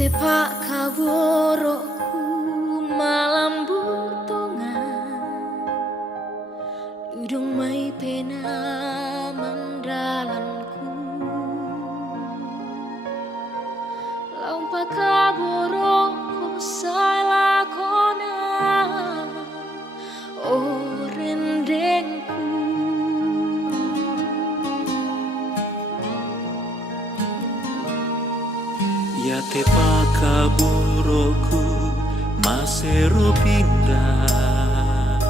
Tepak kaborokku malam butongan Udung mai pena mendalanku Laumpa kaborokku sai lakona Oh rendengku Ya tepa kaburoku masero pindah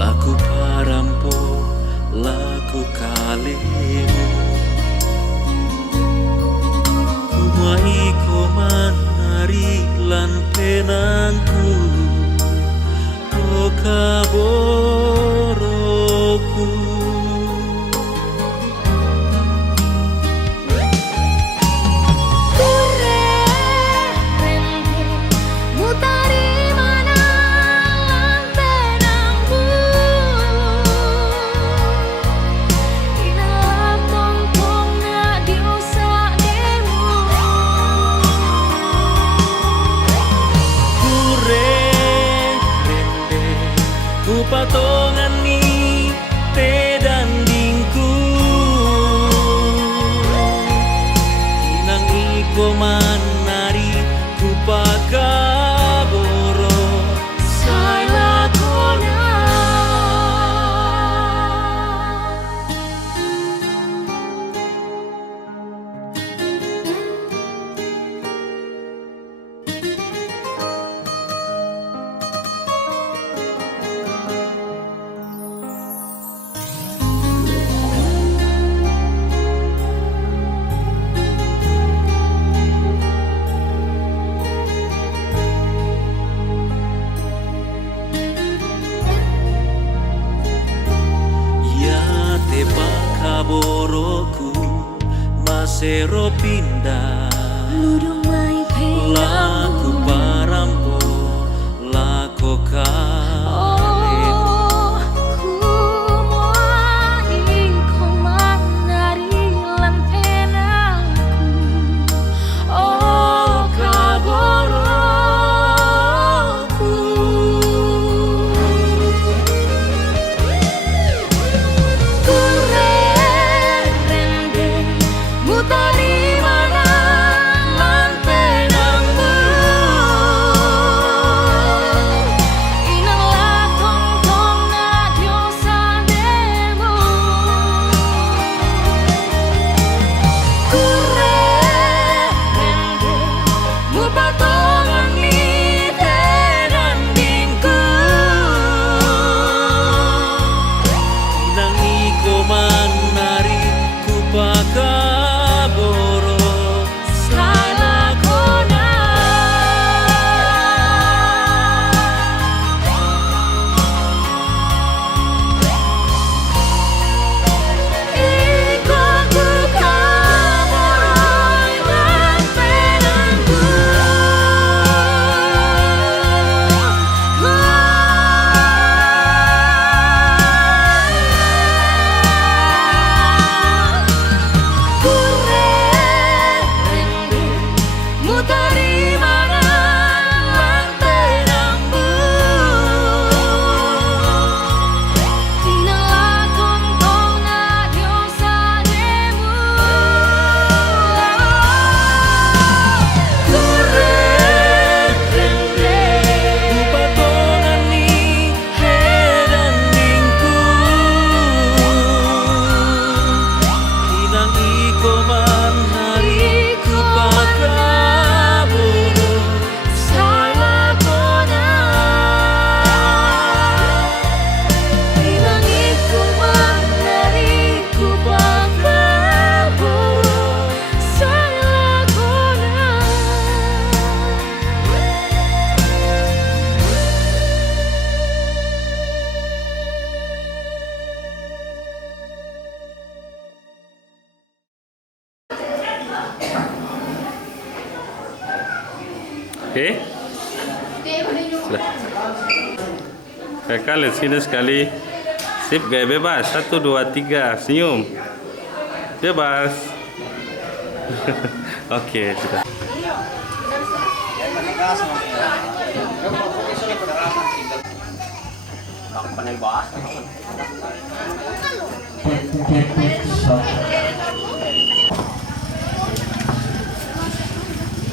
Laku parampo laku kalemu Kumai koman hari lan penangku O kaboroku Patongan ni te dandingku Inang iko manari ku pakaboro sai lakona Boroku masero pindah Ludung mai pena laku parampo laku kalemu Kumai koman dari lan penangku Oh kaboroku Mutari mana lan penangmu Oke. Kakak lihat sini sekali. Sip, gaya bebas. 1, 2, 3. Senyum. Bebas. Oke, sudah.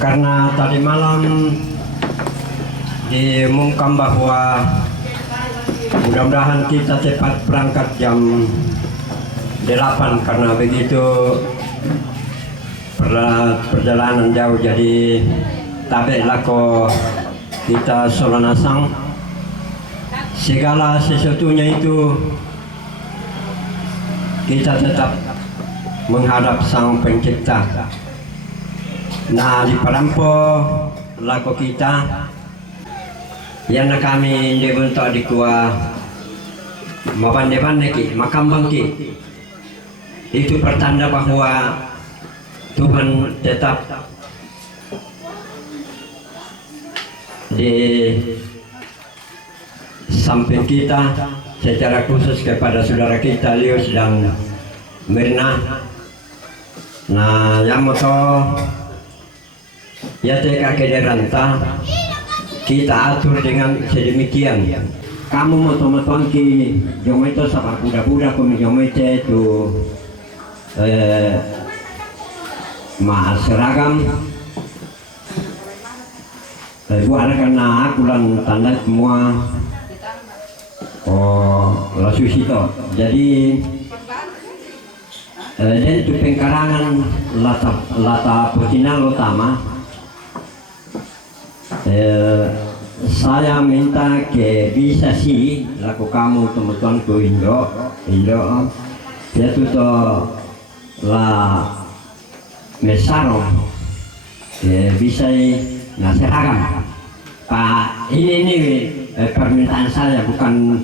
Karena tadi malam diumumkan bahwa mudah-mudahan kita cepat berangkat jam 8 karena begitu perjalanan jauh, jadi tabe lako kita solanasang segala sesuatunya itu kita tetap menghadap Sang Pencipta. Nah, di parampo lako kita yang kami dibentuk di kuah mabande-bande ki makambang ki, itu pertanda bahwa Tuhan tetap di samping kita, secara khusus kepada saudara kita Lius dan Mirna. Nah, yang moto ya teka kederanta kita atur dengan sedemikian. Kamu moto-motoan ki jomo itu sama budak-budak kami jomo itu mahal seragam. Buat karena aku lan tanda semua lasu itu. Jadi dan itu pengkarangan lata putinal utama. Saya minta ke bisa sih laku kamu teman-teman ke Indo dia tuh lah mesaro bisa seragam Pak. Ini permintaan saya, bukan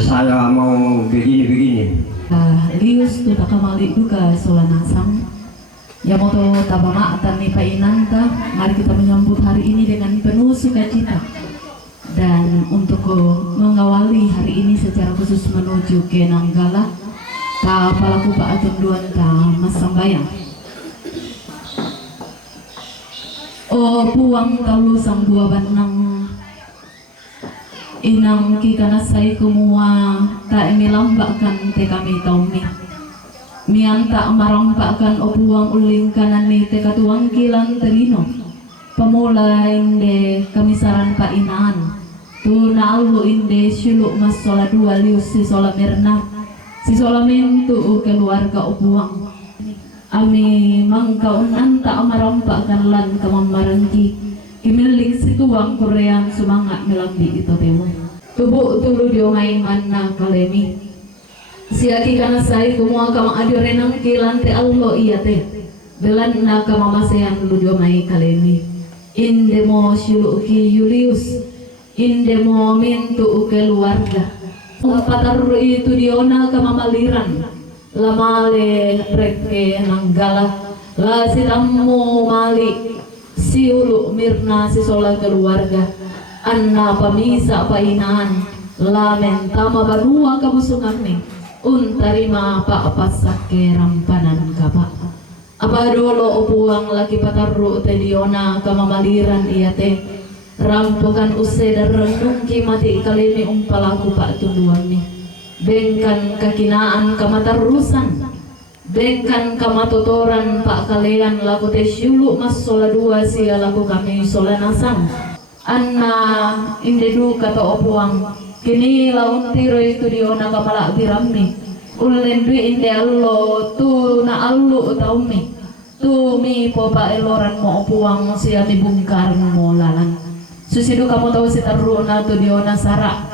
saya mau begini. Lius tu tak kamali duka solanasang ya moto tabama tani painanta. Mari kita menyambut hari ini dengan penuh sukacita, dan untuk mengawali hari ini secara khusus menuju ke Nanggala ta palaku Pak Atun Duan ta Masambayang. Puang talu sang dua banang inang kita nasay kumua ta emilambakkan te kami taumi mianta marampakan puang uling kanan ni te katuang kilan terino pemula inde kamisaran painaan tu naalu inde syuluk mas sola dua Lius si sola Mirna si sola mintu keluarga puang. Ami mangkaun anta marampakan lan kamambarangki kimilik situang Korean semangat melambi itu temo tubuh tulu diomai mana kalemi siaki kana sai kumua kama adio renang kilan te allo iya te belan na kama masean lu diomai kalemi indemo syuluki Julius indemo mintu keluarga patarru itu diona kama maliran lamale reke Nanggala la sitamu mali siulu Mirna si sola keluarga anna pamisa painaan la mentama barua kabusungan ni untarima pak pasake rampanan kapa apa dolo opuang laki patarru tediona kamamaliran iya te rampukan usai dan rendungki mati kali ini umpalaku Pak Tunduan ni bengkan kakinaan kamatarusan bengkan kamatotoran Pak kalian laku te syulu mas sola dua sia laku kami sola nasang anna indedu kata opuang kini laun tiro itu diona kamala birami ulen dui inde allo tu na allu taumi tu mi popa eloran mo opuang sia mi bungkar mo lalang susidu kamu tahu si taruna tu diona sarak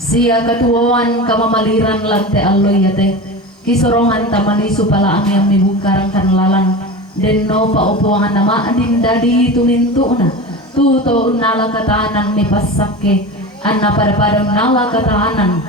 sia katuan kamamaliran lante allo ya teh kisorongan tamani supalaan yang mibungkarang kan lalang den no pa opuangan nama adin dadi tulintuna tuto nala katahanan ni pasake anna pada nala katahanan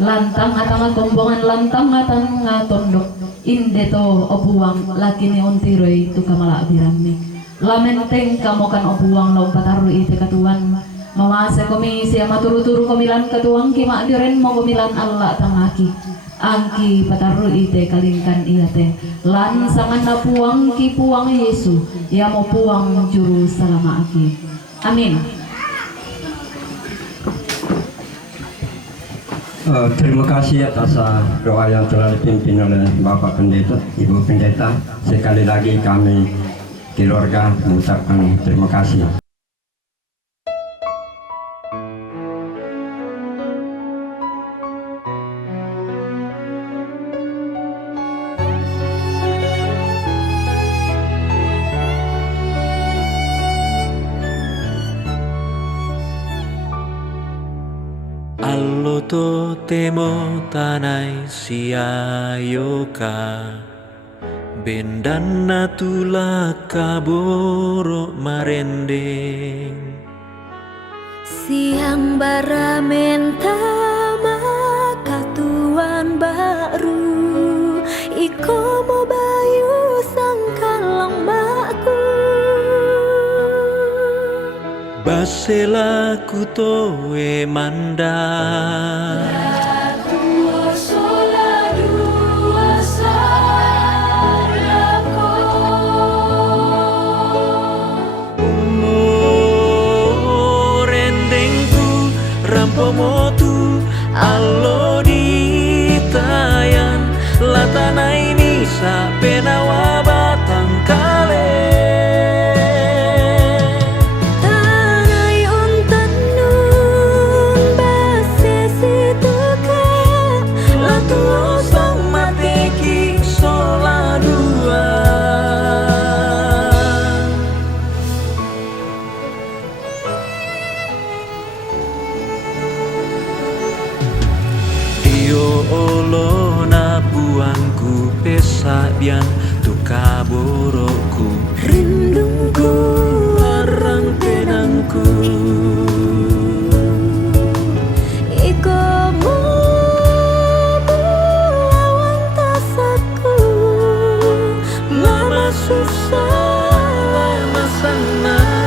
lantang atanga gombongan lantang atanga tondok inde to obuang lakini ontiroy tu kamala birami lamenteng kamokan obuang lau pataru ite katuan mamase komi siya maturu-turu komilan katuang kima diren mo komilan Allah tangaki angki pataru ite kalingkan iate lan sangan na puang ki puang Yesu ya mo puang juru salama aki amin. Terima kasih atas doa yang telah dipimpin oleh Bapak Pendeta, Ibu Pendeta. Sekali lagi kami keluarga mengucapkan terima kasih. Allo to temo tanai siayoka Bendanna tula kaboro marendeng Siang bara mentama katuan baru Iko mo bayu sangkalang makku Basela kutowe manda Motu allo ditayan latana ini sapenawa batang kale tanai untan nun base situka latuo sang mateki sola dua Olo na buangku pesabian tu kaboroku rindungku arang tenangku Iko mo lawan tasaku lama susah lama senang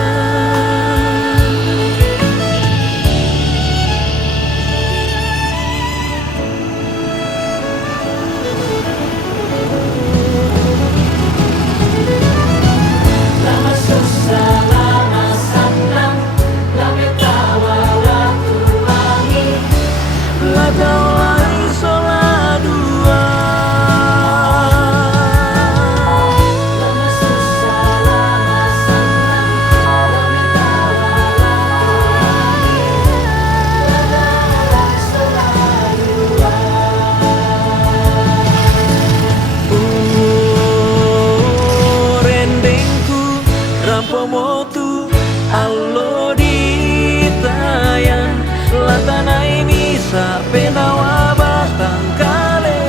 Motu allo ditayan latana ini sapenawa batang kale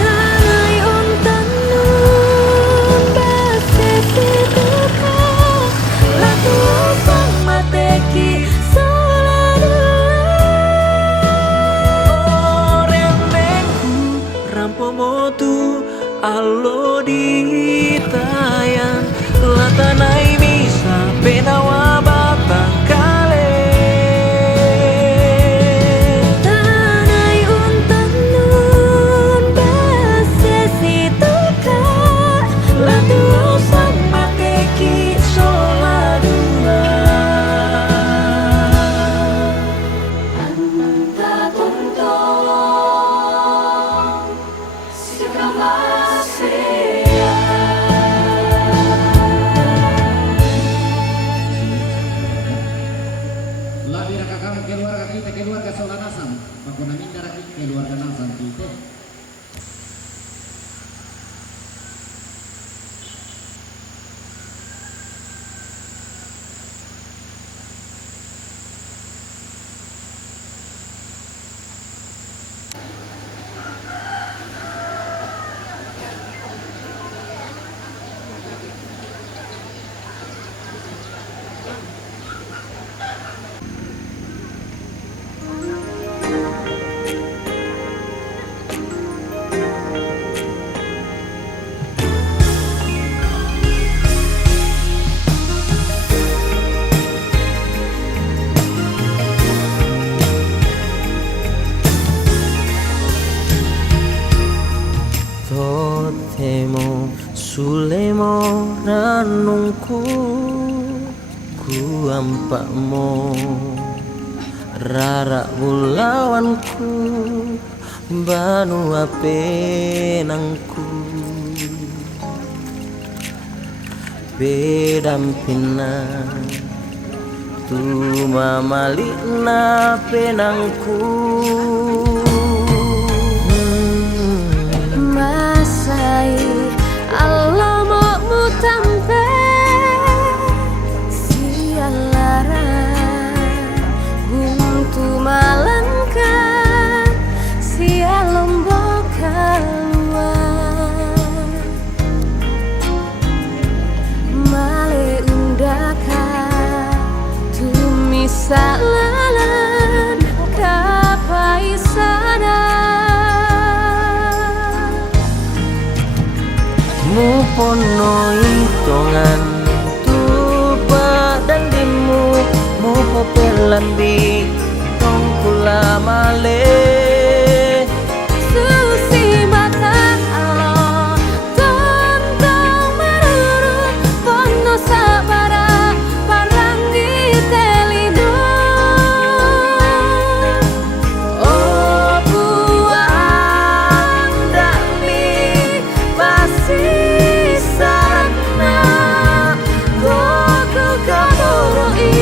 tanai untan nun base situka latuo sang mateki rendengku rampo motu allo ditayan latana ini sapenawa batang kale tanai untan nun base situka latuo sang mateki sola dua anta tontong sikamasea totemo sulemo ranungku ku ampakmu rara bulawanku banu apenangku bedampina tu mamalina penangku Masai Allah mau tampe sialara buntu malangkan sia lombok keluar male undaka tumis salalan kapaisana mupono hitungan tuba dan dimu mupo pelambi tongkula male susi mata Allah tontong meruru pono sabara parangi telino oh buang dami pasti sana gogo kaboroi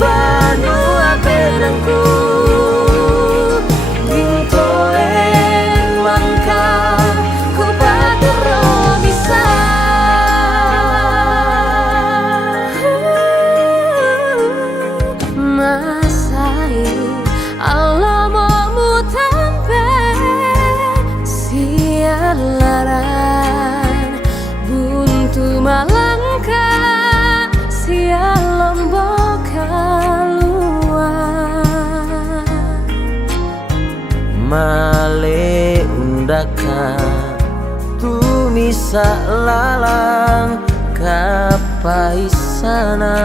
banu apenangku bintoen mangka ku paturo bisa Masai Allah mau tampe sialaran buntu malangka sia lombok keluar male undaka tumisa lalang kapaisana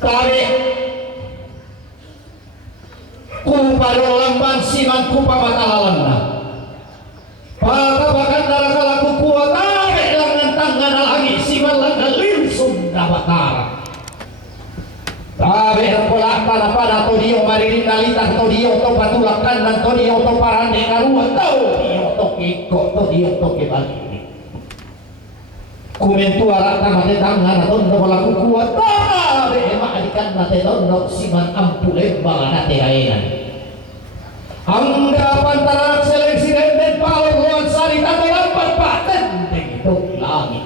tarik ku pada lamban siman ku pamatalalanna para bahkan darakalaku kuat tarik langan tangan lagi siman langan linsum dabatara tarik pola pada to dio maririn nalita to dio to patulakan dan to dio to parande karua to dio to kiko to dio to kebali kumentuara tamate tangan atau ndo laku kuat tabe maalikan nate ndo siman ampule banganate laenan anggapan tarak seleksi dan power luar sari tato lampat paten itu langit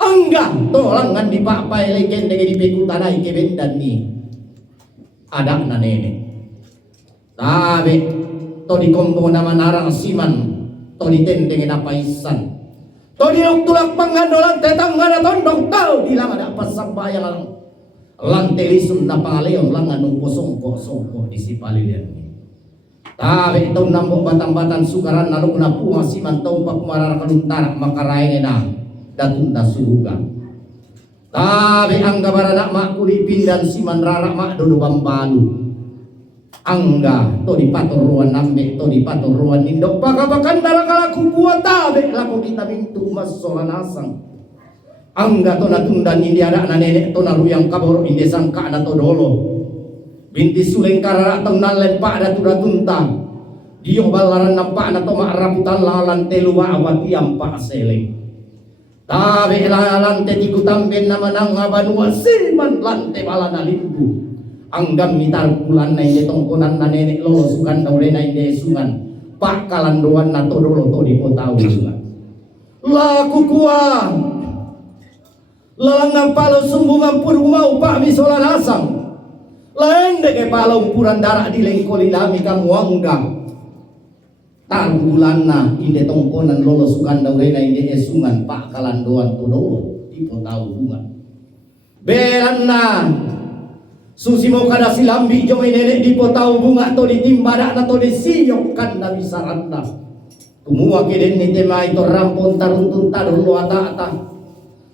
anggang tolangan dipapai legenda di beku tanah ikeben dan ni adak na nene tabe to di kompo nama narang siman to ditendeng na paisan to dinugtulak pangandolan tetang ngana tondong tau bilang ada pasambaya lang lantelisum na pangaleon lang anong posong-posong di si palilian tabi ito nambok batang-batang sukaran nalong na punga si mantong pakumarara kaluntara makarain na datun na suruga tabi ang gabarana makulipin dan si manrara mak dodo bambalu angga to di paturuan nambe to di paturuan nindok baka-bakan darakalaku kuat tabe laku kita bintu mas solanasang angga to natundan indi anak na nenek to naruyang kaboro indi sangka na to dolo binti suleng karara tong nalen pa ada tuda tunta diyo balaran nampak na to maaraputan lalan teluwa awati ampa seleng tabe lalan te tikutamben na manang abanua silman lante balana limbu anggam mitar bulan na inde tongkonan na nenek lolo sukan daure na inde sungan pak kalandoan na to dolo to di potau sungan laku kuat lalang ng palo sumbungan purumau pak misola nasang lain deke palo umpuran darah di lengkoli lami kamuangga taruh bulan na inde tongkonan lolo sukan daure na inde sungan pak kalandoan to dolo di potau sungan belan na susi mo kada silambi jomay nenek di potau bunga to di timbada na to di siyok kan na bisaranda tumuwa kiden ni tema ito rampon taruntun tador lo ata-ata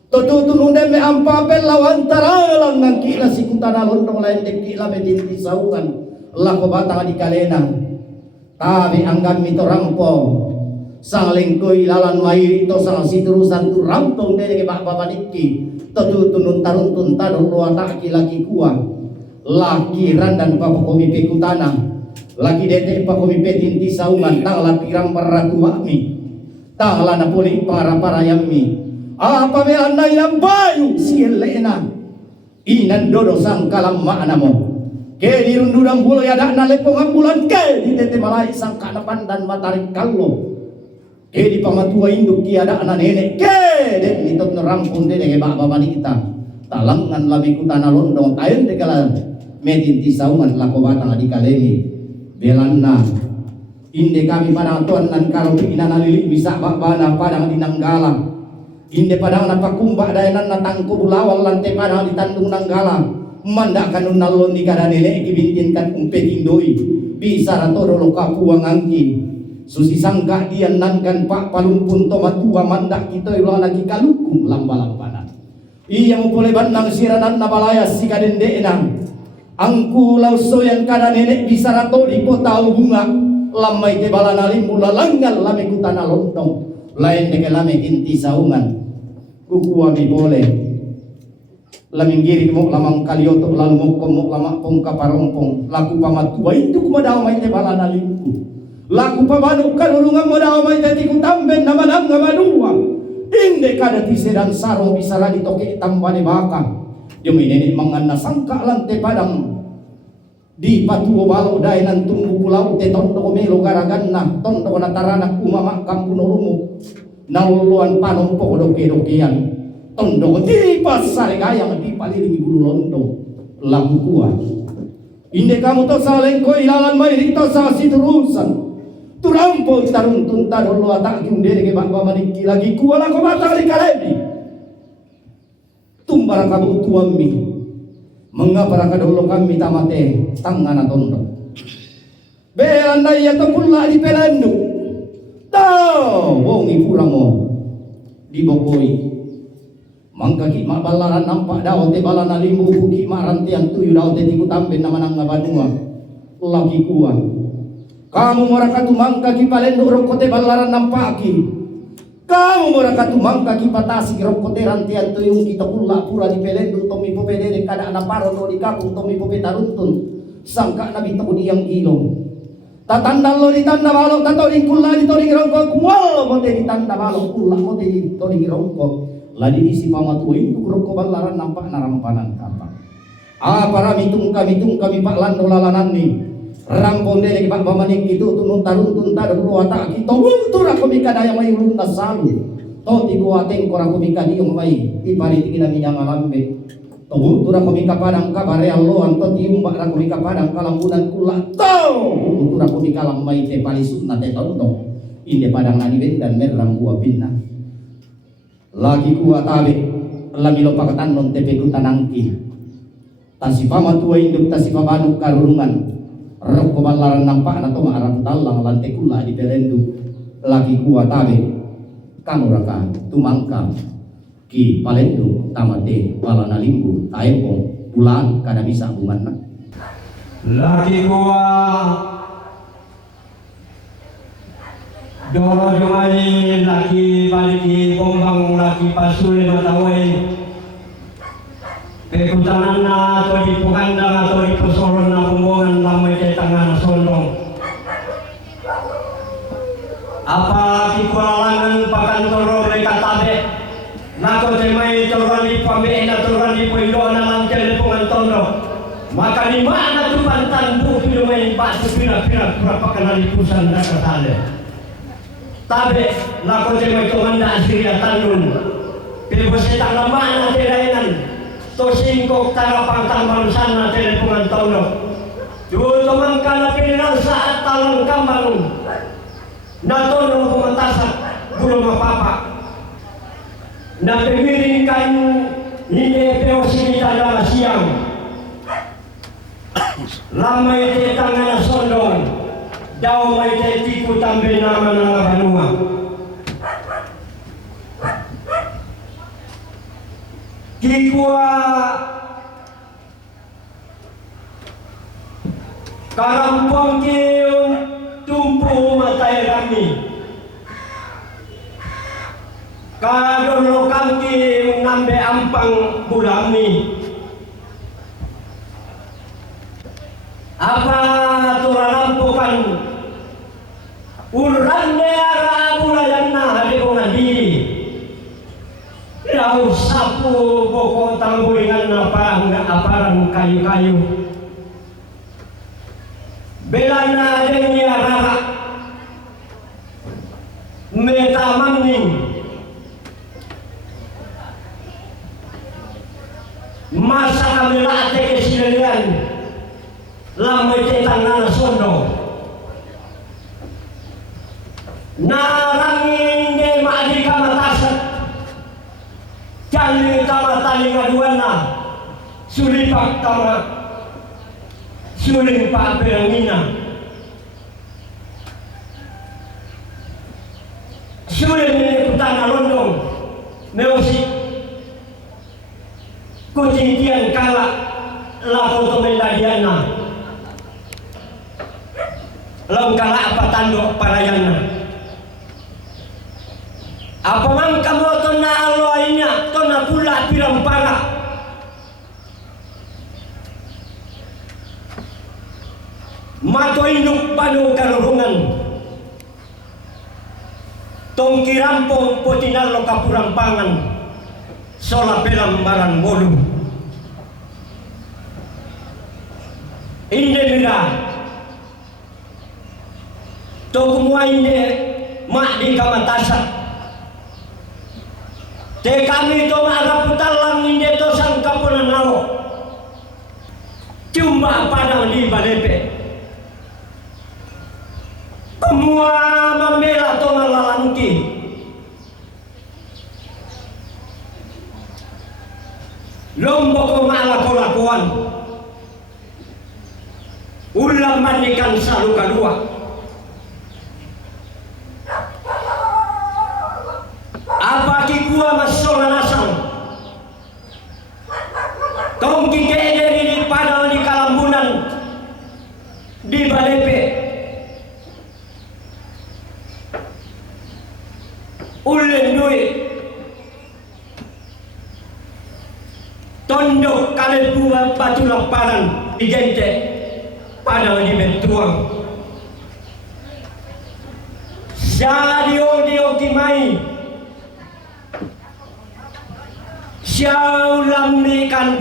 to tutunun deme ampapel lawan taralang ng kila si kutana londong lain de kila medinti saungan lako batang di kalena tabi anggam ito rampo sang lengkoy lalan may ito sang siturusan tu rampong dene ke bakba maniki to tutunun taruntun tador lo ata kilaki kuwa laki randan papakomipe kutana laki dete pakomipe tinti sauman tangla pirang maratuami tangla napuli para yami apa be anda yang bayu sielena inan dodo sang kalam makna mo ke dirundudang bulo ya dak nalepong bulan ke di dete malai sang kana pandan matarik kallo ke di pamatua induk ki ada anak nenek ke den mitot nerampung dene ke baba manita talangan lami kutana londong ayon de kala medin tisauman lako batang di kalemi belanna inde kami padang tuan nan karo inanalilik bisa bakbana padang dinanggala inde padang napakumba dayanan natangku bulawal lante padang ditandung nanggala mandak kanun nalon di kadanele kibintinkan umpeting doi bisa ratoro loka puang angki susi sangka dian nankan pak palumpun tomatua mandak kita ilo lagi kalukung lamba-lambana iya mupule bandang siranan nabalaya si kadende enang angku lauso yang kada nenek bisa rato di potau bunga lamai te balana limbu lalanggal lame kutana lontong lain deke lame tinti saungan kukua mi boleh laminggiri mok lamang kalioto lalu mok lama pongka parompong laku pamatua itu kumadaw mai te balana limbu laku pabanu kalulungan modaw mai te tikutamben namanang ngamadua inde kada tisedan sarong bisa lagi toke tambane baka demi nenek mangan sangka lante padang di patuo balo dainan tumbu pulau te tondo melo garaganna tondo natarana kumama kampuno lumu naluluan panom po doke-dokean tondo di pasar gayang di paliling bulu londo lagu kuat inde kamu to salengko ilalan mai rito sa siturusan turampo taruntun tadolo atak kiundere ke bakwa maniki lagi kuala ko mata di kalebi tumbara kabu tuammi mengapa kadolo kami tamate tangan tondo be anda ya tapulla di pelandu tau wongi puramo di bokoi mangka ki mabalaran nampak daw te balana limbu ki marantian tuyu daw te tikutamben namanang ngabanua lagi kuat kamu morakatu mangka ki palendo rokote balaran nampaki kamu morakatu mangka ki patasi rokote rantian tuyung kita pula pura di pelendung tomi popedere kada ana paro no di kapung tomi pope taruntun sangka nabi to diang gilong tatandal lo di tanda balok tato di kulla di tori rongko kuwal mote di tanda balok kulla mote di tori rongko ladi isi pamatuin ku rongko balaran nampak narampanan kapa para mitung kami pak lando lalanan ni rampon dere pak bamanik itu tunun taruntun tadul wata kita untur aku mikada yang mai ulun nasalu to tigo ateng kora aku mikadi yang mai ipari tigina minang alambe to untur aku mikapadang kabare allo anto tiumbak aku mikapadang kalambunan kula to untur aku mikalam mai te pali sunna te tondo inde padang nani dan merang gua pinna lagi gua tabe lagi lo pakatan non tepe ku tanangki tasipama tua induk tasipamanu karurungan rok kebalaran nampak na to maaran talang lantai kula di pelendu lagi gua tabe kamu raka tumangkam ki palendu tamate balana limbu taempong pulang kada bisa bungan laki gua doro jumai laki baliki bombang laki pasule matawai pekutanan na atau di pukandang atau di pesoron na bumbongan lamai ke tangan sondong apa kikulalangan pakantoro mereka tabe nako temai toran di pambe na toran di poindo na lanjel pengantono maka di mana tu pantan bu pido main batu pira-pira pura pakanali pusan na katale tabe nako temai tomanda asiria tanun pebo setang na mana terainan to singkok tarapang tambalusan na tele pengantono dulu teman kana pinilang saat talang kambang natono pementasan belum apa-apa na pemiringkan nini peo sini dalam siang lama ite tangan sondong daw may ite tiku tambe nama ng banua kikua karampong kiyong tumpu matay kami kadolo kami ngambe ampang bulami apa turarampukan uranne ara bulayan na halibungan diri Rau sapu pokok tanggulingan aparang kayu-kayu belana dengnya rara meta mangning masa kami late kesilalian lamai tetang nana sondo narangin de maadika matasat Cali tama tali ngaduana sulipak tama suling pa perangina suling ini kutana londong meosi kucingkian kala lako tomendadiana lam kala apa tandok parayana apa mang kamu tona aloainya tona pula pirang para mato induk panu karurungan tong kirampong potinalo kapurang pangan sola pelang barang bolu inde mira to kumua inde mak di kamatasa te kami to maraputalang inde to sang kapunan nalo cuma padang di Balepe kumua mamela to malalanki lombok ko malakolakuan ulam mandikan salu kedua apa kikua masola nasang tong kikede di padang di Kalambunan di Balepe ulen duit tondok kalepua batu laparan di gente padang di Bentuang sadio kimai siau lamnikan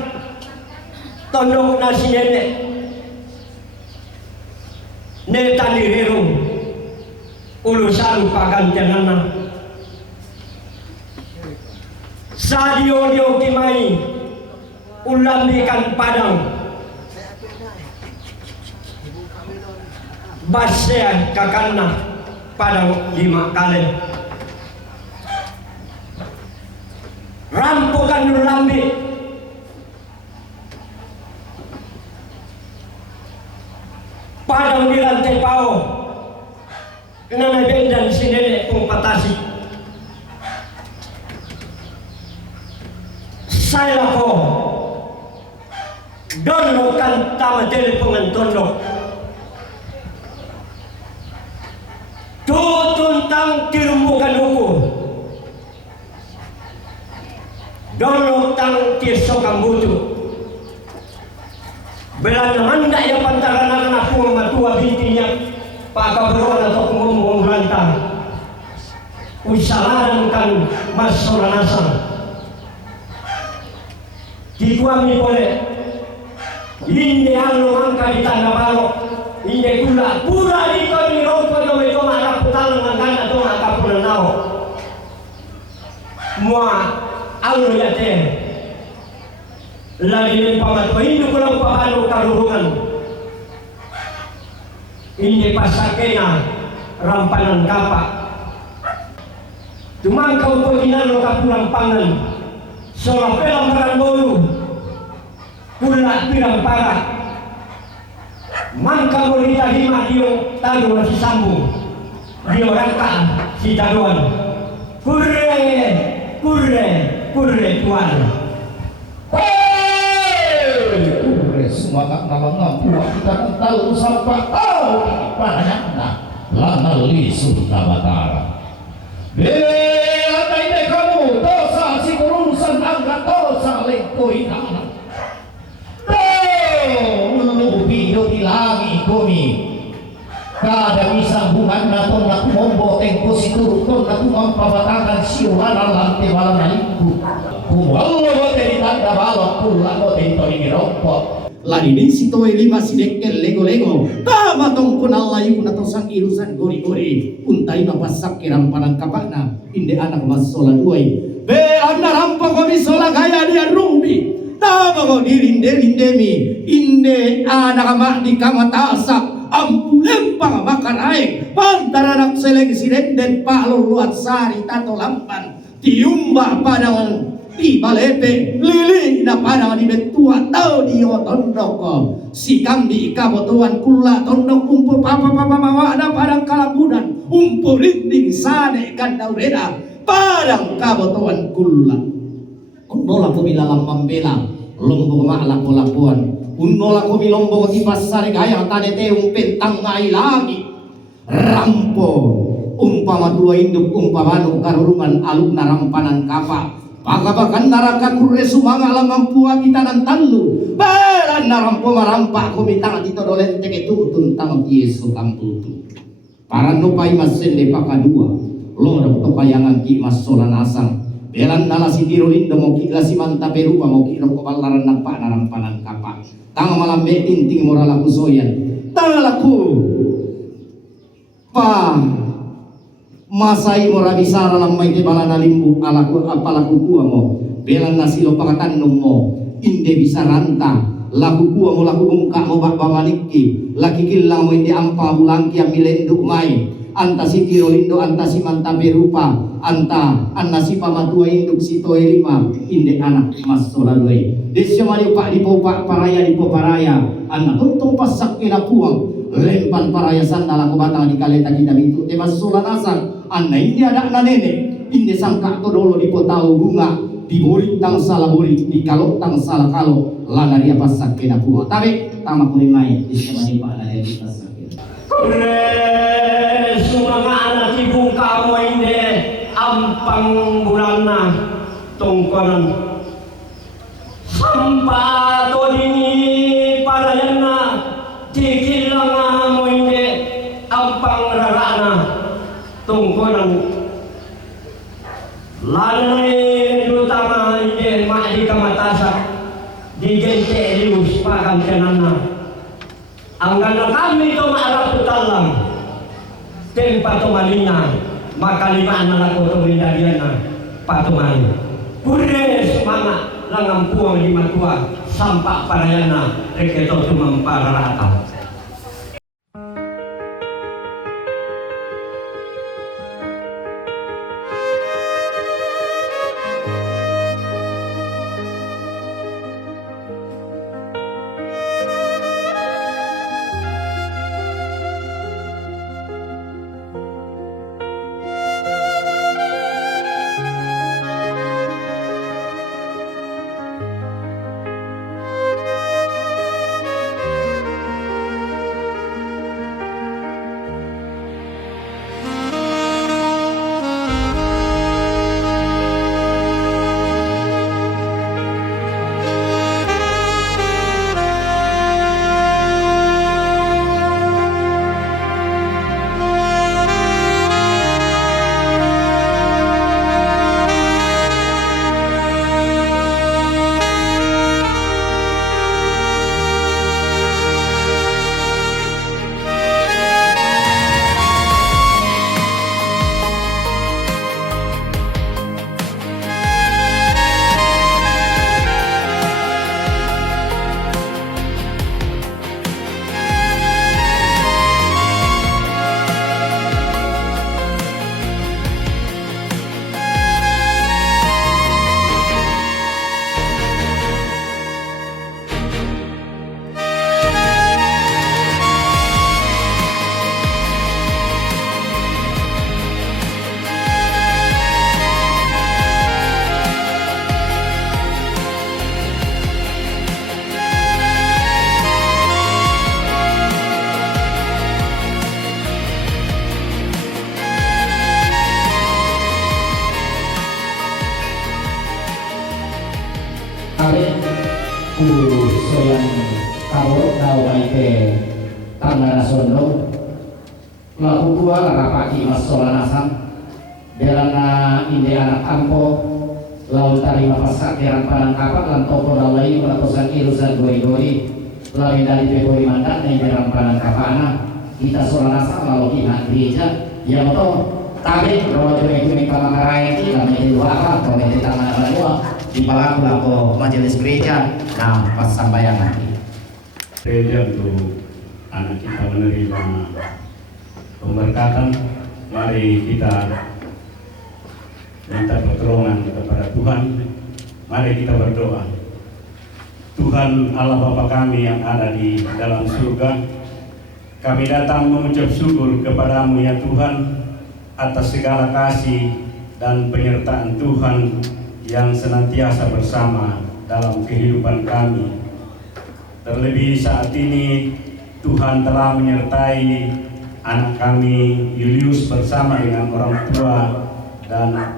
tondok nasi nenek netan direrung ulu salu pagan janana sadio kimai ulamnikan padang basean kakana pada 5 kali. Rampukan dulu lambi. Padang di lantai pao. Nana bendan sinene pung patasi. Saya ko dono kan tama dele pengantono. Tutuntang tirumbukan huku. Dono tang tirsokan butu. Belanda manda yang pantaran anak aku matua bintinya pakaburuan atau ngomong rantang. Usahakan kan masoranasan. Kikuami boleh. Inde halo angka di tanda balo. Inde gula pura di to di roko do itu marah putalang ngkan atau ngaka puna nao. Mua alo ya teh. Lagi ni pamat hindu kulang pahalo karurungan. Inde pasakena rampanan kapak. Tumangkau to ginalo kapulang pangan. Soal pelang marambolu. Pula pirang parah. Mangka bolita hima dio talu masih sambung. Dio rangka si taduan. Kurre tuan. Kurre semangat nalang puak kita tahu sampai tahu banyaknya lana lisun Batara. Bela taide kamu dosa si urusan angkat dosa lengkoi tanah. Video dilangi kami kada bisa hubungan naton nak mombo tengko si turun nak mampabatangan siuran lantai balang naliku kumalo bote di tanda balok pulang bote di tori ngerokok lari di situ lima sidekkel lego tama tongkon Allah ibu nato sang irusan gori untai mapasak kirampanan kapakna inde anak masola duai be anda rampok kami sola kaya dia rumbi tama ko dilinde-lindemi inde anak mak di kamatasa ampulem pang makan aing pantaranak seleng sirenden palo luat sari tato lampan tiumba padangan di balepe lili na padangan di betua tau di otondoko si kambi kabotuan kula tondok umpu papa mawa ada padang kalabudan umpu rinting sane kandau reda padang kabotuan kula Unnola ko bilalang mambela lombo lapo-lapuan unnola ko bilombo di pasar gaya tane teung pentang ngai lagi rampo umpama dua induk umpamanu karurungan aluk narampanan kapa pakabakan naraka kurre sumanga alam puak kita nan tallu balan narampo marampak ko mitang dito dolen teke tutun tang Yesu kamputu para nupai masende pakadua lo dok payangan ki masolan asang belan nala si dirolindo mo kila si manta perupa mo kila ko balaran ng panarampanan kapa tanga malam tinting moral aku soyan tanga laku pa masai mora bisara lamay ke balana limbu alaku apalaku kuwa mo belan nasilo pakatanong mo inde bisa ranta laku kuwa mo laku bungka mo bakba maliki laki kilang mo indi ampa bulangki ang milenduk may anta si tirolindo anta si manta perupa anta anna si pamatua induk si toe lima inde anak mas solalui desyo mali pak di pak paraya anna tuntung pasak kina puang lempan paraya sandala ko batang di kaleta kita bintu te mas solanasan anna inde ada na nene inde sangka to dolo di potau bunga di borik tang salah borik di kalok tang salah kalok lana dia pasak kina puang tarik tama kulimai desyo mali pak na di pasak Sumanga anak ibu kamu ini ampang bulana tongkonan sampai to dini parayana cikilanga mo ini ampang rarana tongkonan lalai terutama ini mak di kamatasa di gente elius pakan kenana angkana kami to maarap talang tempat to malina makalimaan na ko to bidariana patumali pure semangat langam puang di matua sampak parayana reketo tumampararata saburuk tau kaite tanggana sondo laku tua larapaki mas solanasam belana inde anak ampo lalu tarima pasak yang panang kapak lan toko dalai ratusan ilusan gori-gori lalu dari pebori mandat yang jalan panang kapana kita solanasam lalu ingat gereja ya betul tapi kalau itu pamangarayan kita menjadi wakaf kalau menjadi tangan dua di palaku laku majelis gereja nah pas sambayan nanti gereja untuk anak kita menerima pemberkatan. Mari kita minta pertolongan kepada Tuhan. Mari kita berdoa. Tuhan Allah Bapa kami yang ada di dalam surga, kami datang mengucap syukur kepadamu ya Tuhan atas segala kasih dan penyertaan Tuhan yang senantiasa bersama dalam kehidupan kami. Terlebih saat ini Tuhan telah menyertai anak kami Julius bersama dengan orang tua dan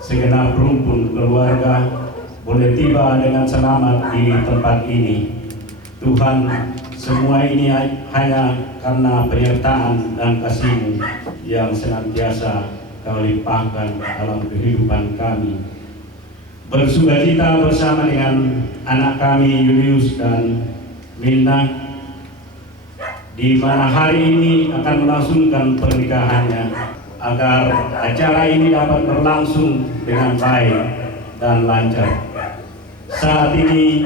segenap rumpun keluarga boleh tiba dengan selamat di tempat ini. Tuhan, semua ini hanya karena penyertaan dan kasih-Mu yang senantiasa Kau limpahkan dalam kehidupan kami. Bersukacita bersama dengan anak kami Julius dan Mirna, di mana hari ini akan melangsungkan pernikahannya, agar acara ini dapat berlangsung dengan baik dan lancar. Saat ini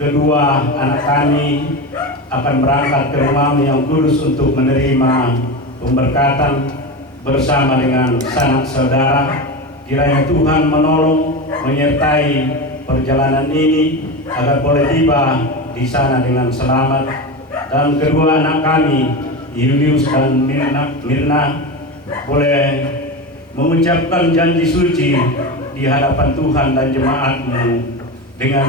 kedua anak kami akan berangkat ke rumah yang kudus untuk menerima pemberkatan bersama dengan sanak saudara. Kiranya Tuhan menolong, menyertai perjalanan ini agar boleh tiba di sana dengan selamat. Dan kedua anak kami Julius dan Mirna boleh mengucapkan janji suci di hadapan Tuhan dan jemaat-Mu dengan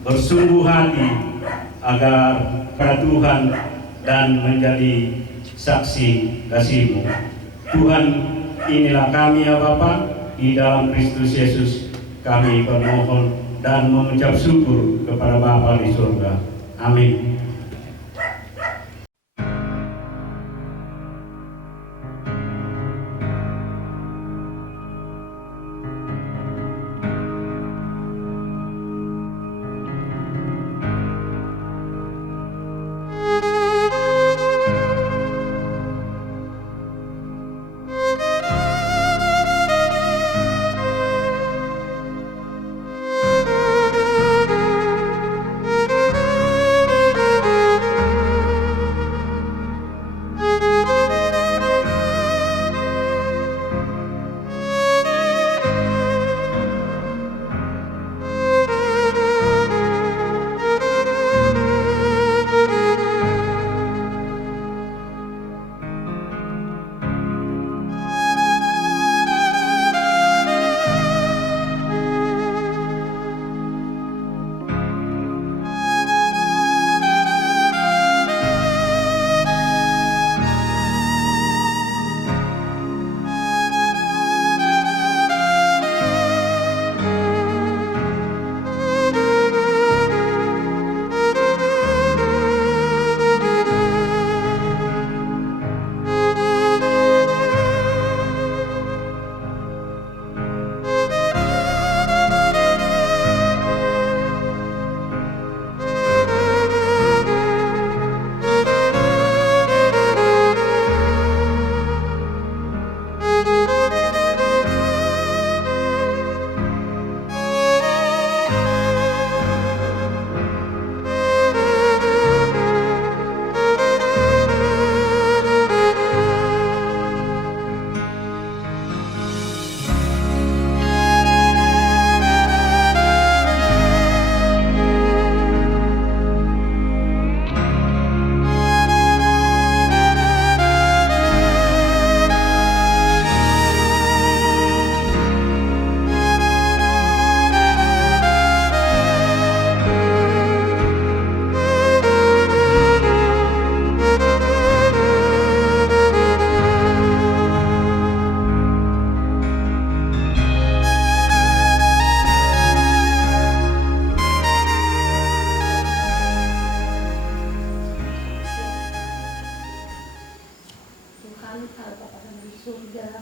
bersungguh hati agar kepada Tuhan dan menjadi saksi kasih-Mu. Tuhan, inilah kami ya Bapa, di dalam Kristus Yesus kami bermohon dan mengucap syukur kepada Bapa di surga. Amin.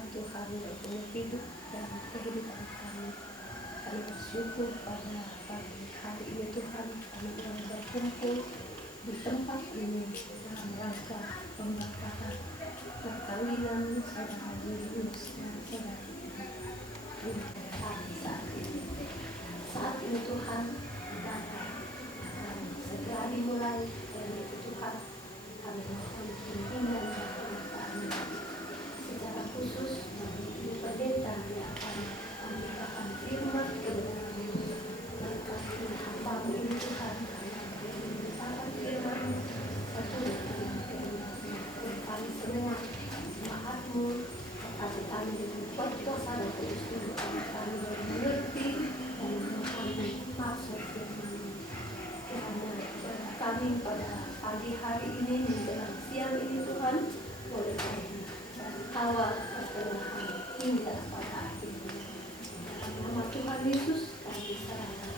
Tuhan untuk hidup dan kehidupan kami. Kami bersyukur pada pagi hari ini Tuhan, kami boleh berkumpul di tempat ini dalam rangka pembakaran perkawinan saudara Julius dan saudara saat ini Tuhan, segera dimulai dari itu Tuhan, kami mohon bimbingan dan kami secara khusus di pendeta yang akan memberitakan firman kebenaran berkati hamba ini Tuhan, kami memberitakan firman kami senang mahatmu kepada kami dengan berdosa dan bersyukur kami mengerti dan memahami maksud firman Tuhan. Kami pada pagi hari ini menjelang siang ini Tuhan, boleh kami dari awal pertengahan hingga pada akhir. Dalam nama Tuhan Yesus kami serahkan.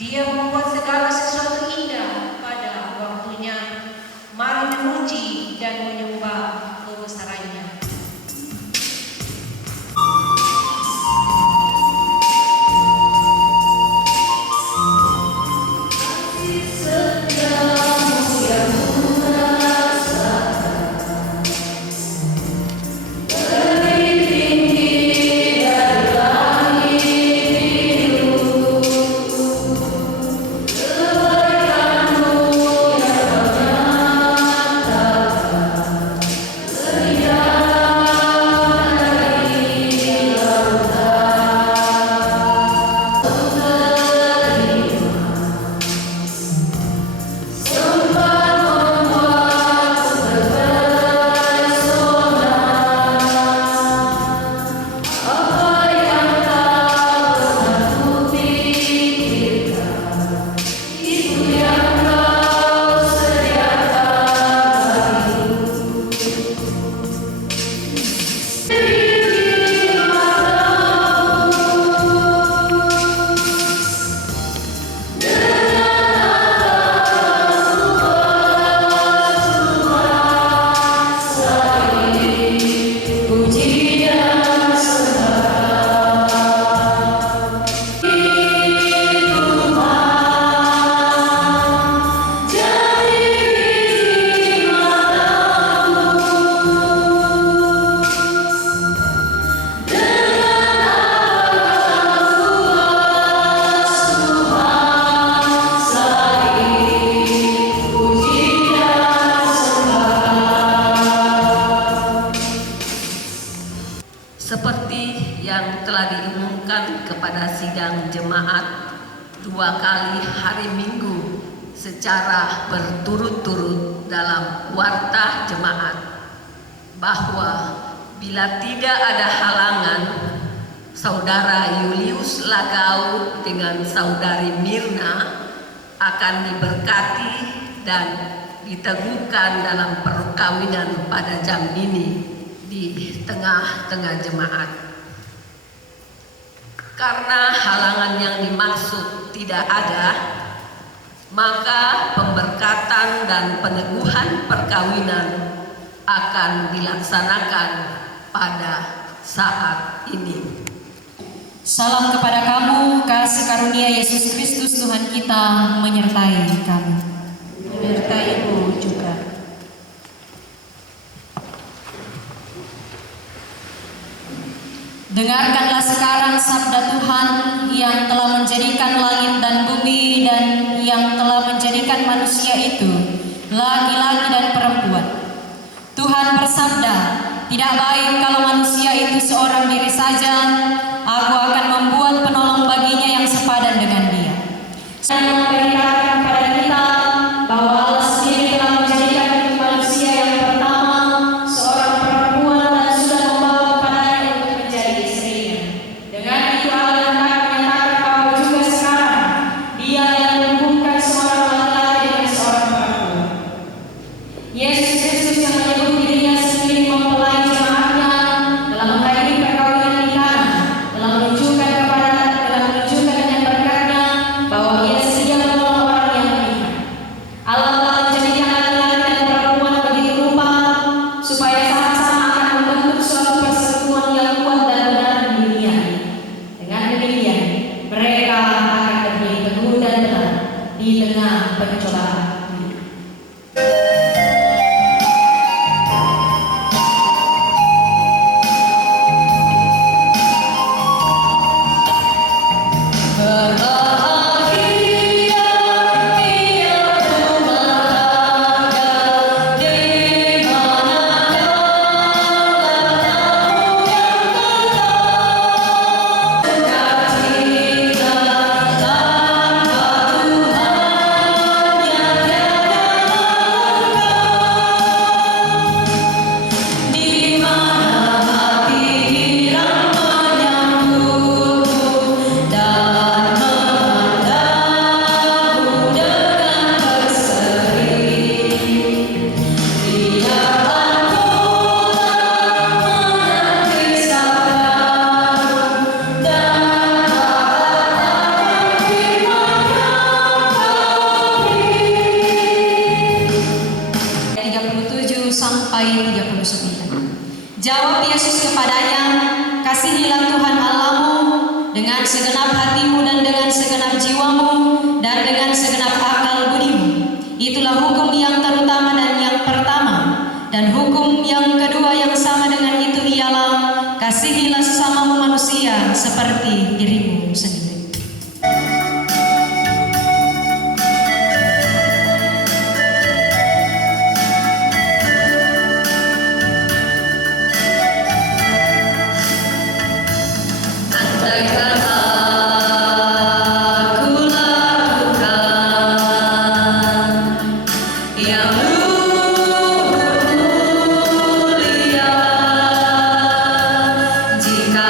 Dia membuat segala sesuatu indah pada waktunya. Mari memuji dan menyembah kebesarannya. Seperti yang telah diumumkan kepada sidang jemaat 2 kali hari Minggu secara berturut-turut dalam warta jemaat bahwa bila tidak ada halangan, Saudara Julius Lagau dengan Saudari Mirna akan diberkati dan diteguhkan dalam perkawinan pada jam ini di tengah-tengah jemaat. Karena halangan yang dimaksud tidak ada, maka pemberkatan dan peneguhan perkawinan akan dilaksanakan pada saat ini. Salam kepada kamu, kasih karunia Yesus Kristus Tuhan kita menyertai kamu. Menyertaimu juga. Dengarkanlah sekarang sabda Tuhan yang telah menjadikan langit dan bumi dan yang telah menjadikan manusia itu, laki-laki dan perempuan. Tuhan bersabda, tidak baik kalau manusia itu seorang diri saja, aku akan membuat penolong baginya yang sepadan dengan dia. Saya memberitakan kepada kita bahwa Allah sendiri telah menjadikan manusia yang pertama seorang perempuan dan sudah membawa kepadanya untuk menjadi istrinya. Dengan itu Allah hendak menyatakan bahwa juga sekarang dia yang menghubungkan seorang laki-laki dengan seorang perempuan. Yesus Kristus yang menyebut dirinya sendiri mempelai jemaatnya dalam menghadiri perkawinan nikahan, dalam menunjukkan dengan berkatnya bahwa ia sedia menolong orang yang menikah. Allah telah menjadikan laki-laki dan perempuan begitu rupa supaya sama-sama akan membentuk suatu persekutuan yang kuat dan benar di dunia ini. Dengan demikian, mereka akan berdiri teguh dan benar di tengah pencobaan. Sampai 39. Jawab Yesus kepadanya, kasihilah Tuhan Allahmu dengan segenap hatimu dan dengan segenap jiwamu dan dengan segenap akal budimu. Itulah hukum yang terutama dan yang pertama. Dan hukum yang kedua yang sama dengan itu ialah kasihilah sesamamu manusia seperti dirimu sendiri. Jika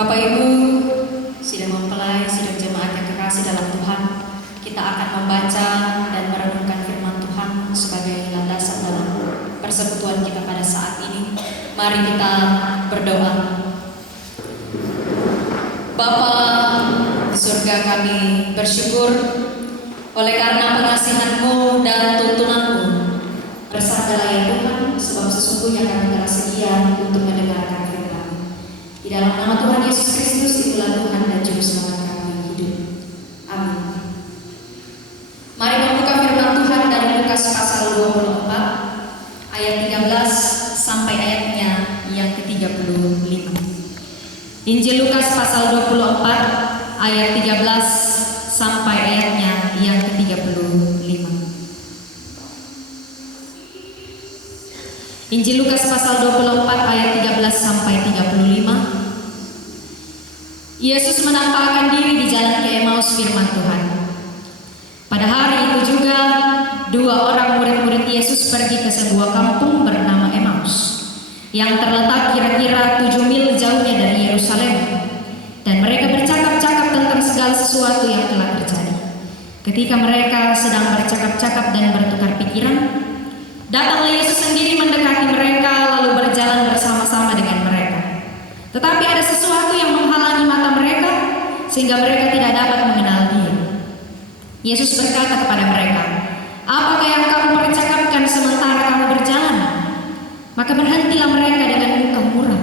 Bapak Ibu, sidang mempelai, sidang jemaat yang kekasih dalam Tuhan, kita akan membaca dan merenungkan firman Tuhan sebagai landasan dalam persekutuan kita pada saat ini. Mari kita berdoa. Bapa di surga, kami bersyukur oleh karena pengasihan-Mu dan tuntunan-Mu. Bersabdalah ya Tuhan, sebab sesungguhnya kami telah sedia untuk mendengarkan firman-Mu. Di dalam nama Tuhan Yesus Kristus, itulah Tuhan dan Juru Selamat kami hidup. Amin. Mari membuka firman Tuhan dari Lukas pasal 24 ayat 13 sampai ayatnya yang ke-35. Injil Lukas pasal 24 ayat 13 sampai ayatnya yang ke-35. Injil Lukas pasal 24 ayat 13 sampai 35. Yesus menampakkan diri di jalan ke Emmaus, firman Tuhan. Pada hari itu juga, dua orang murid-murid Yesus pergi ke sebuah kampung bernama Emmaus, yang terletak kira-kira 7 mil jauhnya dari Yerusalem, dan mereka bercakap-cakap tentang segala sesuatu yang telah terjadi. Ketika mereka sedang bercakap-cakap dan bertukar pikiran, datanglah Yesus sendiri mendekati mereka lalu berjalan bersama-sama dengan mereka. Tetapi ada sesuatu yang menghalangi mata mereka sehingga mereka tidak dapat mengenal Dia. Yesus berkata kepada mereka, "Apakah yang kamu percakapkan sementara kamu berjalan?" Maka berhentilah mereka dengan muka muram.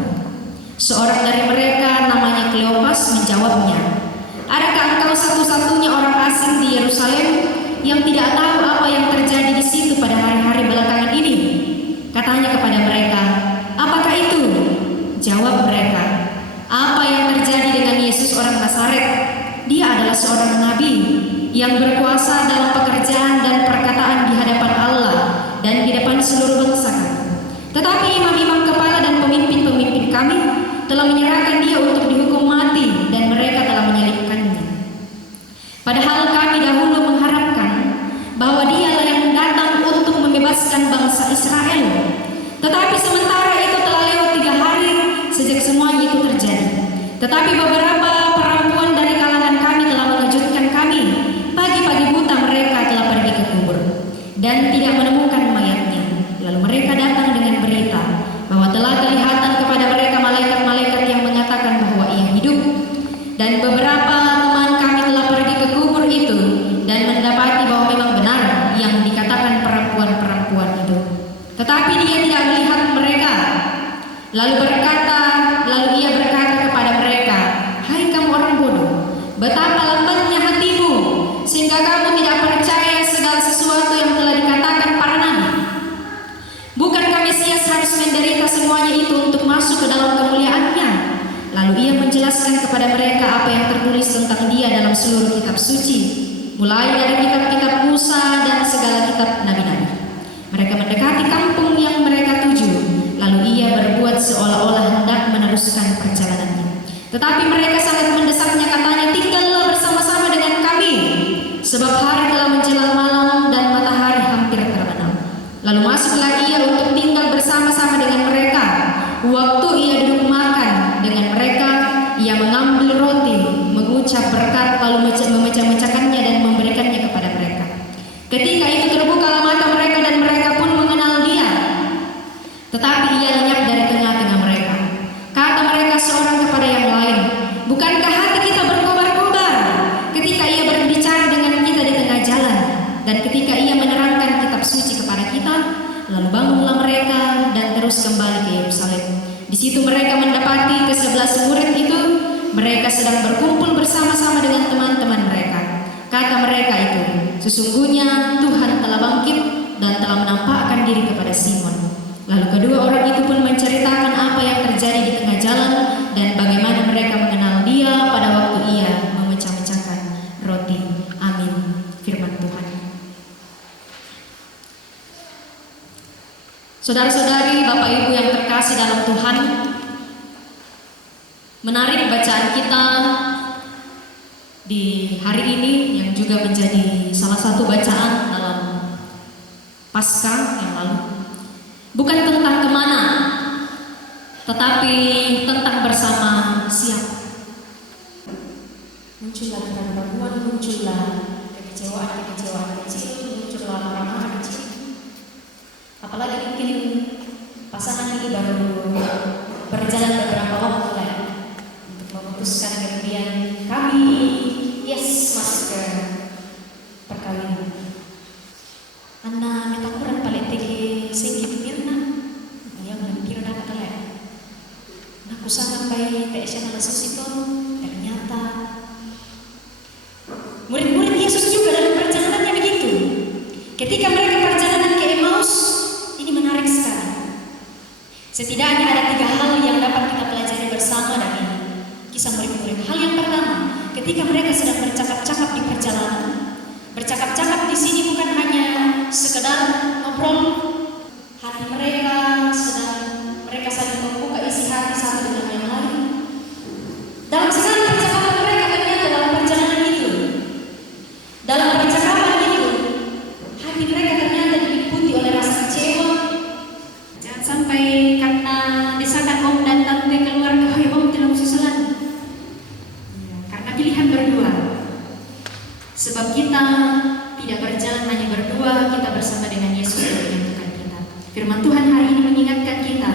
Seorang dari mereka namanya Kleopas menjawabnya, "Adakah engkau satu-satunya orang asing di Yerusalem yang tidak tahu apa yang terjadi di situ pada hari-hari belakangan ini?" Katanya kepada mereka, "Apakah itu?" Jawab mereka, "Apa yang terjadi dengan Yesus orang Nazaret? Dia adalah seorang nabi yang berkuasa dalam pekerjaan dan perkataan di hadapan Allah dan di depan seluruh bangsa kami. Tetapi imam-imam kepala dan pemimpin-pemimpin kami telah menyerahkan Dia untuk dihukum mati dan mereka telah menyalibkannya. Padahal kami dahulu mengharapkan bahwa Dialah yang datang untuk membebaskan bangsa Israel. Tetapi sementara itu telah lewat 3 hari sejak semuanya itu terjadi. Tetapi beberapa perempuan dari kalangan kami telah mengejutkan kami. Pagi-pagi buta mereka telah pergi ke kubur dan tidak menemukan mayatnya. Lalu mereka datang dengan berita bahwa telah kelihatan kepada mereka malaikat-malaikat yang mengatakan bahwa Ia hidup. Dan beberapa teman kami telah pergi ke kubur itu dan mendapati bahwa memang benar yang dikatakan perempuan-perempuan itu. Tetapi Dia tidak melihat mereka. Lalu ia berkata kepada mereka, "Hai kamu orang bodoh, betapa lambatnya hatimu sehingga kamu tidak percaya segala sesuatu yang telah dikatakan para nabi. Bukankah Mesias harus menderita semuanya itu untuk masuk ke dalam kemuliaannya?" Lalu Ia menjelaskan kepada mereka apa yang tertulis tentang Dia dalam seluruh kitab suci, mulai dari kitab-kitab Musa dan segala kitab nabi-nabi. Mereka mendekati kampung yang mereka tuju, lalu Ia berbuat seolah-olah hendak meneruskan perjalanannya. Tetapi mereka sangat mendesaknya, katanya, "Tinggallah bersama-sama dengan kami, sebab hari telah menjelang malam dan matahari hampir terbenam." Lalu masuklah Ia untuk tinggal bersama-sama dengan mereka. Waktu Ia duduk makan dengan mereka, Ia mengambil roti, mengucap berkat, lalu memecah-mecahkannya dan memberikannya kepada mereka. Ketika itu terbukalah mata mereka dan mereka pun mengenal Dia. Tetapi Ia lenyap dari tengah-tengah mereka. Kata mereka seorang kepada yang lain, "Bukankah hati kita berkobar-kobar ketika Ia berbicara dengan kita di tengah jalan dan ketika Ia menerangkan kitab suci kepada kita?" Lalu bangunlah mereka dan terus kembali ke Yerusalem. Di situ mereka mendapati ke-11 murid itu. Mereka sedang berkumpul bersama-sama dengan teman-teman mereka. Kata mereka itu, "Sesungguhnya Tuhan telah bangkit dan telah menampakkan diri kepada Simon." Lalu kedua orang itu pun menceritakan apa yang terjadi di tengah jalan dan bagaimana mereka mengenal Dia pada waktu Ia memecah-mecahkan roti. Amin. Firman Tuhan. Saudara-saudari, Bapak Ibu yang terkasih dalam Tuhan, menarik bacaan kita di hari ini yang juga menjadi salah satu bacaan dalam Paskah yang lalu. Bukan tentang kemana, tetapi tentang bersama siapa. muncullah keraguan, muncullah kekecewaan kecil, muncullah marah kecil. Apalagi mungkin pasangan ini baru berjalan beberapa waktu lah untuk memutuskan kemudian kami masuk ke perkawinan. Anna metakuran paling tinggi singkit mirna yang lebih rendah kata ya. Aku sampai ke Esyana Susito, ternyata murid-murid Yesus juga dalam perjalanannya begitu. Ketika mereka perjalanan ke Emmaus, ini menarik sekali. Setidaknya ada 3 hal yang dapat kita pelajari bersama dari kisah murid-murid. Hal yang pertama, ketika mereka sedang bercakap-cakap di perjalanan, bercakap-cakap di sini bukan hanya sekedar ngobrol, hati mereka saling membuka isi hati satu dengan yang lain. Dalam segala percakapan mereka ternyata dalam perjalanan itu, dalam percakapan itu, hati mereka ternyata diliputi oleh rasa kecewa. Jangan sampai karena desakan om dan tante keluarga, om tidak susulan. Karena pilihan berdua. Sebab kita tidak berjalan hanya berdua, kita bersama dengan Yesus yang menyatukan kita. Firman Tuhan hari ini mengingatkan kita,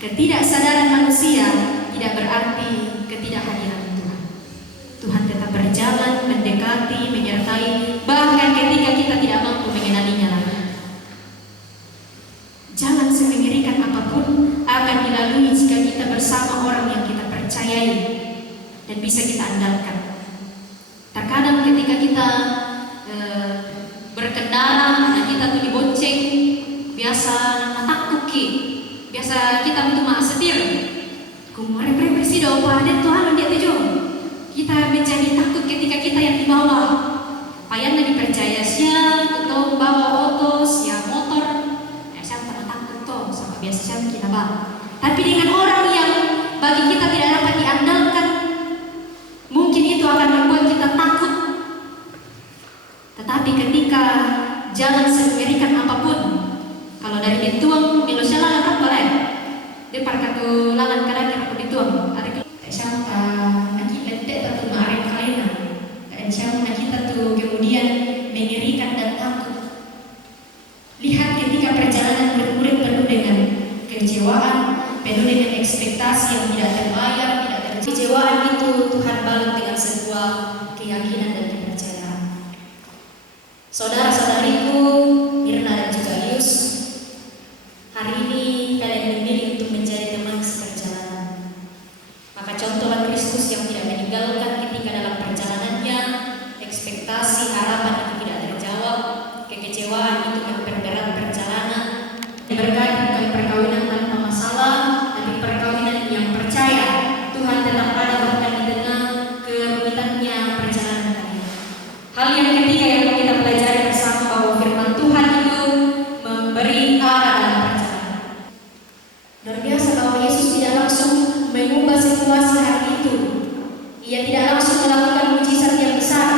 ketidaksadaran manusia tidak berarti ketidakhadiran Tuhan. Tuhan tetap berjalan, mendekati, menyertai, bahkan ketika kita tidak mampu mengenalinya lagi. Jalan semengerikan apapun akan dilalui jika kita bersama orang yang kita percayai dan bisa kita andalkan. Terkadang ketika kita berkendara dan kita tuh dibonceng, biasa natakuki, biasa kita untuk setir. Kemarin represi doa pada Tuhan dia tujuh. Kita menjadi takut ketika kita yang di bawah. Payahnya dipercaya siang atau bawa otos, ya motor, siang takut toh, sama biasa siang kita bawa. Tapi dengan orang yang bagi kita tidak dapat diandalkan, mungkin itu akan membuat kita takut. Tetapi ketika jalan semengerikan apapun, kalau dari dituang milosela apa boleh, dia parkatu lalan kadang aku dituang, ada siapa nanti ledek atau marah kalian, dan siapa kita tuh kemudian mengerikan dan takut. Lihat ketika perjalanan murid-murid penuh dengan kecewaan, penuh dengan ekspektasi yang tidak terbayar, tidak terjadi. Kecewaan itu Tuhan balut dengan sebuah keyakinan dan kepercayaan. Saudara-saudariku, Mirna dan juga Yus, hari ini kalian memilih untuk menjadi teman seperjalanan. Maka contohlah Kristus yang tidak meninggalkan ketika dalam perjalanannya, ekspektasi, harapan itu tidak terjawab, kekecewaan itu memperberat perjalanan. Diberkati bukan perkawinan tanpa masalah, tapi perkawinan yang percaya Tuhan tetap ada bahkan di tengah kerumitannya perjalanan kalian. Hal yang ketiga yang kita pelajari bersama bahwa firman Tuhan itu memberi arah dalam perjalanan. Luar biasa bahwa Yesus tidak langsung mengubah situasi hari itu. Ia tidak langsung melakukan mujizat yang besar,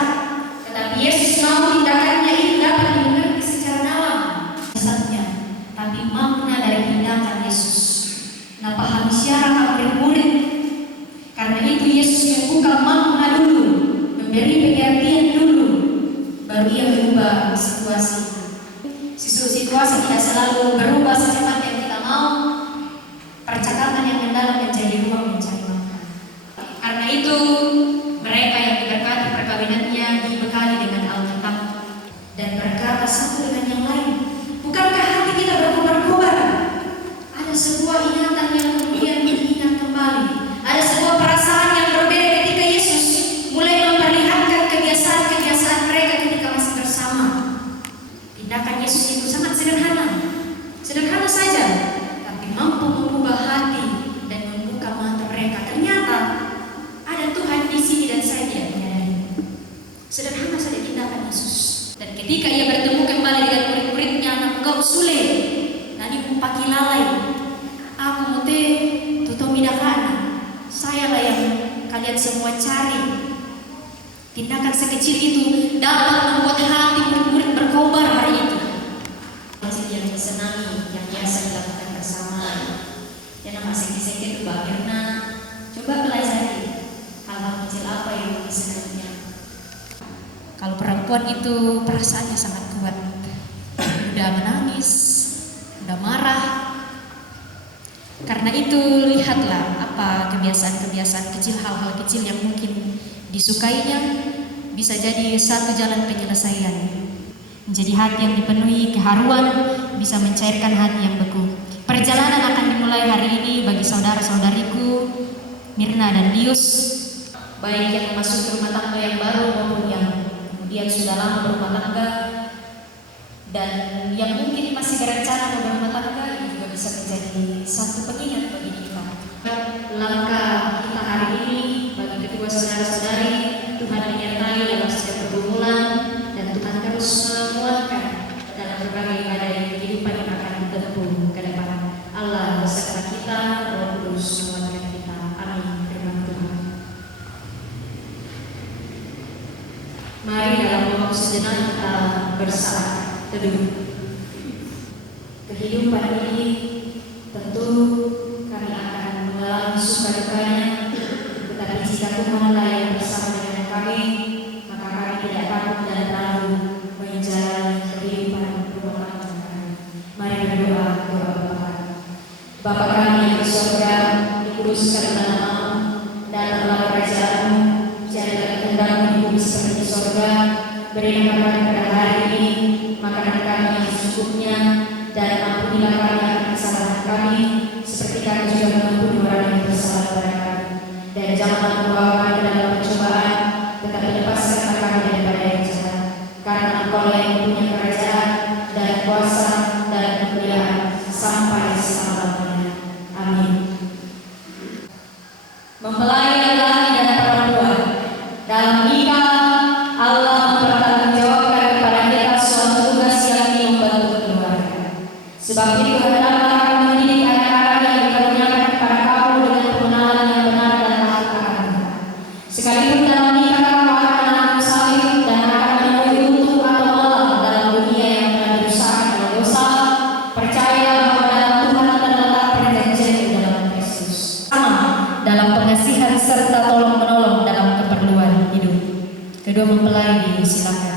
tetapi Yesus mau tindakannya itu dapat dimengerti secara dalam. Mujizatnya, tapi makna dari tindakan Yesus. Nah, pahami syarat murid-murid. Karena itu Yesus membuka makna dulu, memberi pengertian dulu, baru ia berubah situasi. Situasi tidak selalu berubah secepat yang kita mau. Percakapan yang mendalam menjadi ruang mencari makna. Karena itu mereka yang diberkati perkawinannya dibekali dengan Alkitab dan berkata satu dengan yang lain. Bukankah hati kita berkobar-kobar? Ada sebuah ingatan yang kemudian diingat kembali. Ada sebuah perasaan yang berbeda ketika Yesus mulai memperlihatkan kebiasaan-kebiasaan mereka ketika masih bersama. Tindakan Yesus itu sangat sederhana saja, tapi mampu mengubah hati dan membuka mata mereka. Ternyata ada Tuhan di sini dan saya tidak menyadari. Sederhana saja tindakan Yesus. Dan ketika ia bertemu kembali dengan murid-muridnya, engkau sule, nani pagi lalai, aku mute tutup midakana. Saya lah yang kalian semua cari. Tindakan sekecil itu dapat membuat hati murid-murid berkobar hari itu. Yang disenangi, yang biasa dilakukan bersama. Yang nama sengke-sengke itu Mbak Mirna. Coba pelajari hal hal-hal kecil apa yang disenanginya. Kalau perempuan itu perasaannya sangat kuat, udah menangis, udah marah. Karena itu lihatlah apa kebiasaan-kebiasaan kecil, hal-hal kecil yang mungkin disukainya bisa jadi satu jalan penyelesaian. Menjadi hati yang dipenuhi keharuan, bisa mencairkan hati yang beku. Perjalanan akan dimulai hari ini bagi saudara-saudariku Mirna dan Dius, baik yang masuk rumah tangga yang baru maupun yang kemudian sudah lama berumah tangga, dan yang mungkin masih berencana mau berumah tangga. Ini juga bisa menjadi satu pengingat bagi kita. Langkah kita hari ini bagi kedua saudara-saudari, Tuhan menyertai dalam setiap pergumulan, dan Tuhan terus menguatkan dalam berbagai badai kehidupan yang akan ditempuh ke depan. Allah beserta kita, Roh Kudus menguatkan kita. Amin. Firman Tuhan. Mari dalam waktu sejenak kita bersama teduh. Kehidupan ini tentu kami akan mengalami suka dukanya, tetapi jika Tuhanlah yang bersama dengan kami, maka kami tidak takut dan ragu menjalani kehidupan rumah tangga kami. Mari berdoa doa Bapa kami yang di surga, dikuduskan namamu, datanglah kerajaan-mu, jadilah kehendakmu di bumi seperti di surga. Berikan kami pada hari ini makanan kami yang secukupnya, dan ampunilah kami akan kesalahan kami, seperti kami juga mengampuni orang yang bersalah kepada kami. Dan janganlah membawa kami ke dalam pencobaan, tetapi lepaskanlah kami daripada yang jahat. Karena Engkau yang mempunyai kerajaan dan kuasa dan kemuliaan sampai selama-lamanya. Amin. Mempelai laki dan perempuan, dalam nikah Allah mempertanggungjawabkan kepada kita suatu tugas yakni membantu keluarga. Sebab itu hendaklah kamu mendidik anak-anak yang dikaruniakan kepada kamu dengan pengenalan yang benar dan taat akan Tuhan. Sekalipun dalam nikah kamu akan menanggung salib dan akan menemui untung atau malam dalam dunia yang telah dirusak oleh dosa, percayalah bahwa dalam Tuhan terletak perjanjian di dalam Kristus. Sama dalam pengasihan serta tolong menolong dalam keperluan hidup. Kedua mempelai disilakan.